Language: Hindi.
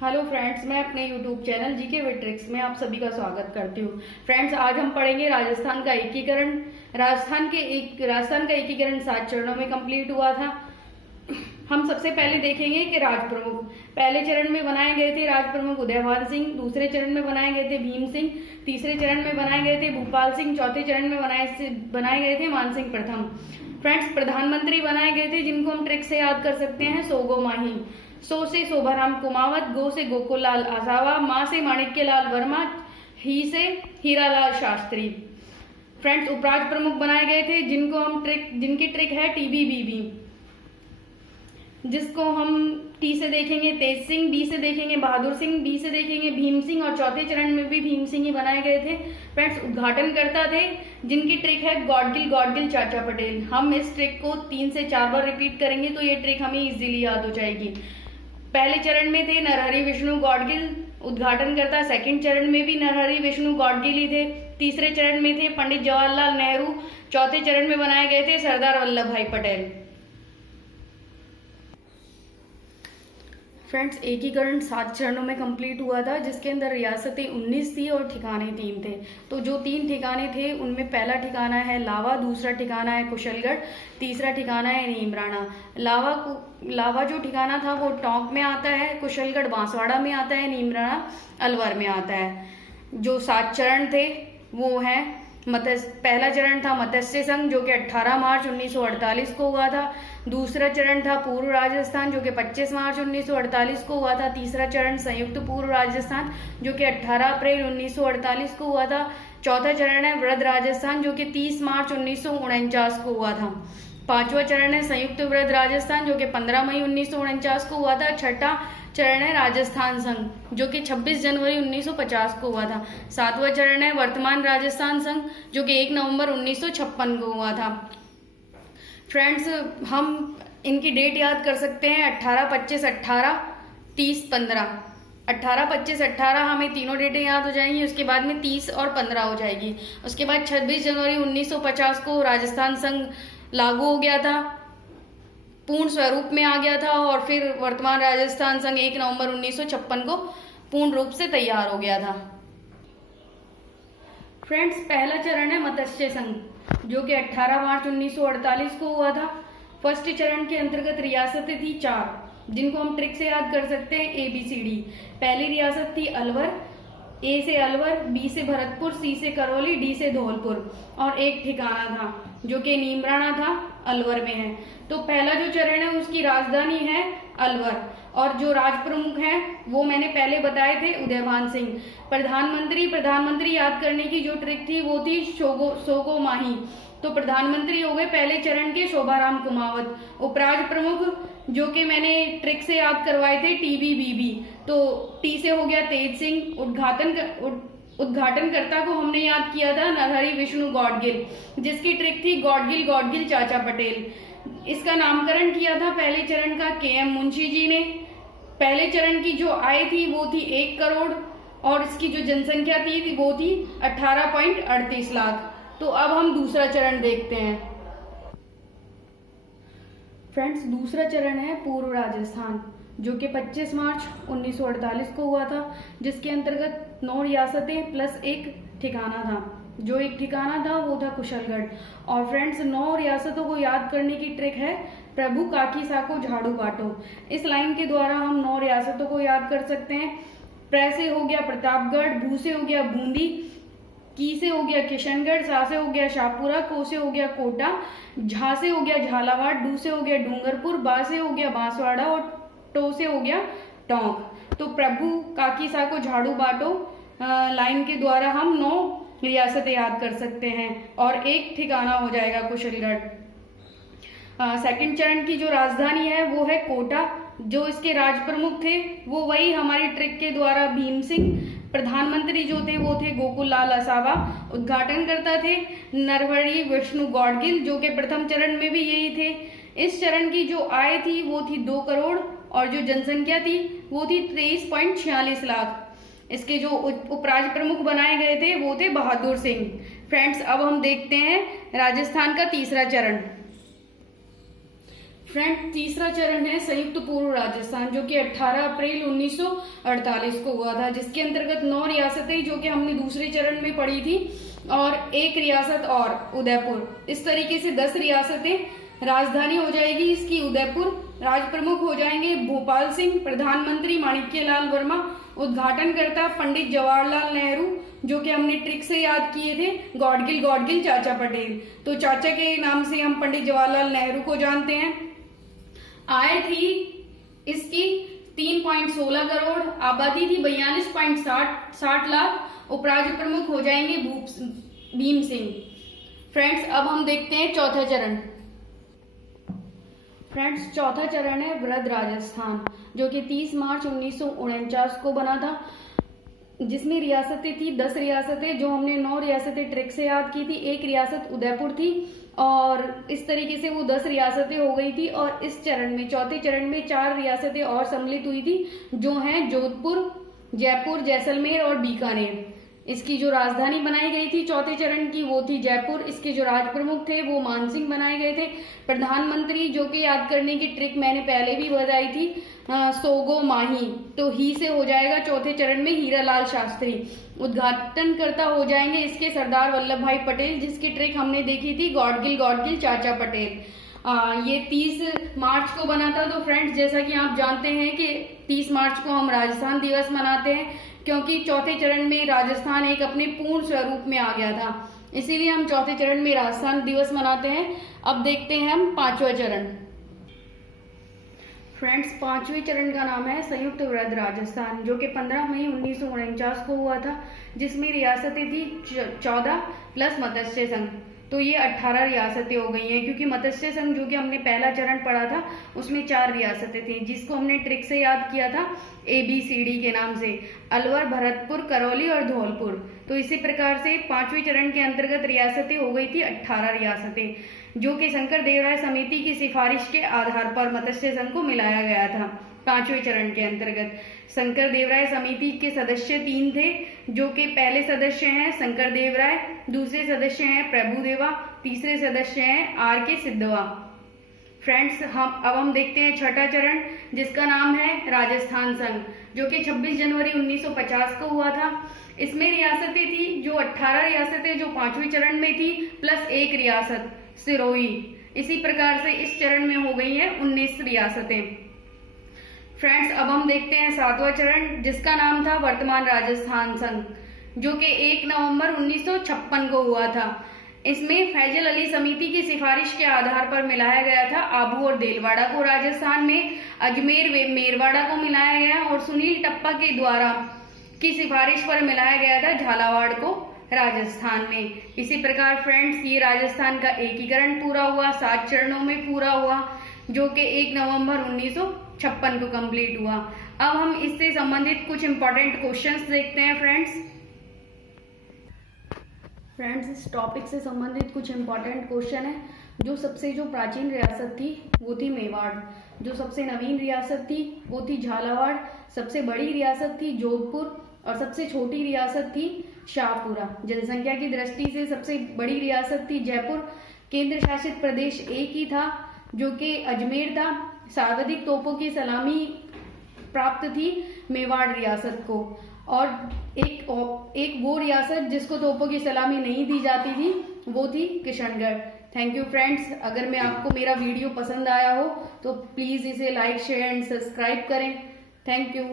हेलो फ्रेंड्स, मैं अपने YouTube channel GK with tricks में आप सभी का स्वागत करती हूँ। फ्रेंड्स, आज हम पढ़ेंगे राजस्थान का एकीकरण। राजस्थान का एकीकरण 7 चरणों में कंप्लीट हुआ था। हम सबसे पहले देखेंगे कि राज प्रमुख पहले चरण में बनाए गए थे राज प्रमुख उदयभान सिंह, दूसरे चरण में बनाए गए थे भीम सिंह, तीसरे चरण में बनाए गए थे भूपाल सिंह, चौथे चरण में बनाए गए थे मान सिंह प्रथम। फ्रेंड्स, प्रधानमंत्री बनाए गए थे जिनको हम ट्रिक से याद कर सकते हैं सोगो माही। सो से शोभाराम कुमावत, गो से गोकुललाल आसावा, माँ से माणिक्यलाल वर्मा, ही से हीरालाल शास्त्री। फ्रेंड्स, उपराज प्रमुख बनाए गए थे जिनकी ट्रिक है टीबीबीबी, जिसको हम टी से देखेंगे तेज सिंह, बी से देखेंगे बहादुर सिंह, बी से देखेंगे भीम सिंह और चौथे चरण में भी भीम सिंह ही बनाए गए थे। फ्रेंड्स, उद्घाटनकर्ता थे जिनकी ट्रिक है गॉडगिल चाचा पटेल। हम इस ट्रिक को 3 से 4 बार रिपीट करेंगे तो ये ट्रिक हमें इजीली याद हो जाएगी। पहले चरण में थे नरहरि विष्णु गॉडगिल, उद्घाटनकर्ता सेकंड चरण में भी नरहरि विष्णु गॉडगिल ही थे। तीसरे चरण में थे पंडित जवाहरलाल नेहरू, चौथे चरण में बनाए गए थे सरदार वल्लभ भाई पटेल। फ्रेंड्स, एकीकरण 7 चरणों में कंप्लीट हुआ था, जिसके अंदर रियासतें 19 थी और ठिकाने 3 थे। तो जो 3 ठिकाने थे उनमें पहला ठिकाना है लावा, दूसरा ठिकाना है कुशलगढ़, तीसरा ठिकाना है नीमराणा। लावा जो ठिकाना था वो टोंक में आता है, कुशलगढ़ बांसवाड़ा में आता है, नीमराणा अलवर में आता है। जो 7 चरण थे वो है पहला चरण था मत्स्य संघ जो कि 18 मार्च 1948 को हुआ था। दूसरा चरण था पूर्व राजस्थान जो कि 25 मार्च 1948 को हुआ था। तीसरा चरण संयुक्त पूर्व राजस्थान जो कि 18 अप्रैल 1948 को हुआ था। चौथा चरण है वृद्ध राजस्थान जो कि 30 मार्च 1949 को हुआ था। पांचवा चरण है संयुक्त वृद्ध राजस्थान जो कि 15 मई 1949 को हुआ था। छठा चरण है राजस्थान संघ जो कि 26 जनवरी 1950 को हुआ था। सातवां चरण है वर्तमान राजस्थान संघ जो कि 1 नवंबर 1956 को हुआ था। फ्रेंड्स, हम इनकी डेट याद कर सकते हैं 18, 25, 18, 30, 15। 18, 25, 18 हमें तीनों डेटें याद हो जाएंगी। उसके बाद में 30 और 15 हो जाएगी। उसके बाद 26 जनवरी 1950 को राजस्थान संघ लागू हो गया था, पूर्ण स्वरूप में आ गया था। और फिर वर्तमान राजस्थान संघ 1 नवंबर 1956 को पूर्ण रूप से तैयार हो गया था। फ्रेंड्स, पहला चरण है मत्स्य संघ जो कि 18 मार्च 1948 को हुआ था। फर्स्ट चरण के अंतर्गत रियासतें थी 4 जिनको हम ट्रिक से याद कर सकते हैं ABCD। पहली रियासत थी अलवर, A से अलवर, B से भरतपुर, C से करौली, D से धौलपुर। और एक ठिकाना था जो कि नीमराणा था, अलवर में है। तो पहला जो चरण है उसकी राजधानी है अलवर और जो राज प्रमुख हैं वो मैंने पहले बताए थे उदयभान सिंह। प्रधानमंत्री याद करने की जो ट्रिक थी वो थी सोगो माही। तो प्रधानमंत्री हो गए पहले चरण के शोभाराम कुमावत। उपराज प्रमुख जो कि मैंने ट्रिक से याद करवाए थे TBBB। तो टी से हो गया तेज सिंह। उद्घाटनकर्ता को हमने याद किया था नरहरि विष्णु गॉडगिल, जिसकी ट्रिक थी गॉडगिल चाचा पटेल। इसका नामकरण किया था पहले चरण का KM मुंशी जी ने। पहले चरण की जो आय थी वो थी 1 करोड़ और इसकी जो जनसंख्या थी वो थी 18.38 लाख। तो अब हम दूसरा चरण देखते हैं। फ्रेंड्स, दूसरा चरण है पूर्व राजस्थान जो कि 25 मार्च 1948 को हुआ था, जिसके अंतर्गत 9 रियासतें प्लस 1 ठिकाना था। जो एक ठिकाना था वो था कुशलगढ़। और फ्रेंड्स, 9 रियासतों को याद करने की ट्रिक है प्रभु काकी साको झाड़ू बांटो। इस लाइन के द्वारा हम 9 रियासतों को याद कर सकते हैं। प्र से हो गया प्रतापगढ़, भू से हो गया बूंदी, की से हो गया किशनगढ़, सा से हो गया शाहपुरा, को से हो गया कोटा, झा से हो गया झालावाड़, डू से हो गया डूंगरपुर, बा से हो गया बांसवाड़ा और टो से हो गया टोंक। तो प्रभु काकी साको झाड़ू बांटो लाइन के द्वारा हम 9 रियासतें याद कर सकते हैं और एक ठिकाना हो जाएगा कुशलगढ़। सेकंड चरण की जो राजधानी है वो है कोटा। जो इसके राज प्रमुख थे वो वही हमारी ट्रिक के द्वारा भीम सिंह। प्रधानमंत्री जो थे वो थे गोकुललाल आसावा। उद्घाटनकर्ता थे नरहरि विष्णु गॉडगिल जो कि प्रथम चरण में भी यही थे। इस चरण की जो आय थी वो थी 2 करोड़ और जो जनसंख्या थी वो थी 23.46 लाख। इसके जो उपराज प्रमुख बनाए गए थे वो थे बहादुर सिंह। फ्रेंड्स, अब हम देखते हैं राजस्थान का तीसरा चरण। फ्रेंड तीसरा चरण है संयुक्त पूर्व राजस्थान, जो कि 18 अप्रैल 1948 को हुआ था, जिसके अंतर्गत 9 रियासतें जो कि हमने दूसरे चरण में पढ़ी थी और 1 रियासत और उदयपुर, इस तरीके से 10 रियासतें। राजधानी हो जाएगी इसकी उदयपुर, राज प्रमुख हो जाएंगे भोपाल सिंह, प्रधानमंत्री माणिक्यलाल वर्मा, उद्घाटनकर्ता पंडित जवाहरलाल नेहरू, जो कि हमने ट्रिक से याद किए थे, गॉडगिल गॉडगिल चाचा पटेल, तो चाचा के नाम से हम पंडित जवाहरलाल नेहरू को जानते हैं। आय थी इसकी 3.16 करोड़, आबादी थी 42.60 लाख, उपराज्य प्रमुख हो जाएंगे भीम सिंह। फ्रेंड्स अब हम देखते हैं चौथा चरण। फ्रेंड्स चौथा चरण है वृहद राजस्थान, जो कि 30 मार्च 1949 को बना था, जिसमें रियासतें थी 10 रियासतें, जो हमने 9 रियासतें ट्रिक से याद की थी, 1 रियासत उदयपुर थी और इस तरीके से वो 10 रियासतें हो गई थी। और इस चरण में, चौथे चरण में 4 रियासतें और सम्मिलित हुई थी, जो हैं जोधपुर, जयपुर, जैसलमेर और बीकानेर। इसकी जो राजधानी बनाई गई थी चौथे चरण की वो थी जयपुर। इसके जो राज प्रमुख थे वो मानसिंह बनाए गए थे। प्रधानमंत्री, जो कि याद करने की ट्रिक मैंने पहले भी बताई थी, सोगो माही, तो ही से हो जाएगा चौथे चरण में हीरालाल शास्त्री। उद्घाटनकर्ता हो जाएंगे इसके सरदार वल्लभ भाई पटेल, जिसकी ट्रिक हमने देखी थी गॉडगिल गॉडगिल चाचा पटेल। ये 30 मार्च को बना था। तो फ्रेंड्स जैसा कि आप जानते हैं कि 30 मार्च को हम राजस्थान दिवस मनाते हैं, क्योंकि चौथे चरण में राजस्थान एक अपने पूर्ण स्वरूप में आ गया था, इसीलिए हम चौथे चरण में राजस्थान दिवस मनाते हैं। अब देखते हैं हम पांचवा चरण। फ्रेंड्स 5वें चरण का नाम है संयुक्त वृहद राजस्थान, जो कि 15 मई 1949 को हुआ था, जिसमें रियासतें थी 14 प्लस मत्स्य संघ। तो ये 18 रियासतें हो गई हैं, क्योंकि मत्स्य संघ जो कि हमने पहला चरण पढ़ा था उसमें 4 रियासतें थी, जिसको हमने ट्रिक से याद किया था ABCD के नाम से, अलवर, भरतपुर, करौली और धौलपुर। तो इसी प्रकार से 5वें चरण के अंतर्गत रियासतें हो गई थी 18 रियासतें, जो कि शंकर देवराय समिति की सिफारिश के आधार पर मत्स्य संघ को मिलाया गया था। 5वें चरण के अंतर्गत शंकर देवराय समिति के सदस्य 3 थे, जो कि पहले सदस्य हैं शंकर देवराय, दूसरे सदस्य हैं प्रभुदेवा, तीसरे सदस्य हैं RK सिद्धवा। फ्रेंड्स अब हम देखते हैं छठा चरण, जिसका नाम है राजस्थान संघ, जो कि 26 जनवरी 1950 को हुआ था। इसमें रियासतें थी जो 18 रियासतें जो 5वें चरण में थी, प्लस 1 रियासत सिरोही। इसी प्रकार से इस चरण में हो गई है 19 रियासतें। फ्रेंड्स अब हम देखते हैं 7वां चरण, जिसका नाम था वर्तमान राजस्थान संघ, जो कि 1 नवंबर 1956 को हुआ था। इसमें फैजल अली समिति की सिफारिश के आधार पर मिलाया गया था आबू और देलवाड़ा को राजस्थान में, अजमेर मेरवाड़ा को मिलाया गया और सुनील टप्पा के द्वारा की सिफारिश पर मिलाया गया था झालावाड़ को राजस्थान में। इसी प्रकार फ्रेंड्स ये राजस्थान का एकीकरण पूरा हुआ, 7 चरणों में पूरा हुआ, जो कि 1 नवंबर 1956 को कंप्लीट हुआ। अब हम इससे संबंधित कुछ इंपॉर्टेंट क्वेश्चंस देखते हैं। फ्रेंड्स इस टॉपिक से संबंधित कुछ इंपॉर्टेंट क्वेश्चन है। जो प्राचीन रियासत थी वो थी मेवाड़, जो सबसे नवीन रियासत थी वो थी झालावाड़, सबसे बड़ी रियासत थी जोधपुर और सबसे छोटी रियासत थी शाहपुरा। जनसंख्या की दृष्टि से सबसे बड़ी रियासत थी जयपुर। केंद्र शासित प्रदेश एक ही था, जो कि अजमेर था। सर्वाधिक तोपों की सलामी प्राप्त थी मेवाड़ रियासत को, और एक वो रियासत जिसको तोपों की सलामी नहीं दी जाती थी वो थी किशनगढ़। Thank you friends. अगर मैं आपको मेरा वीडियो पसंद आया हो तो प्लीज़ इसे लाइक, शेयर एंड सब्सक्राइब करें। Thank you.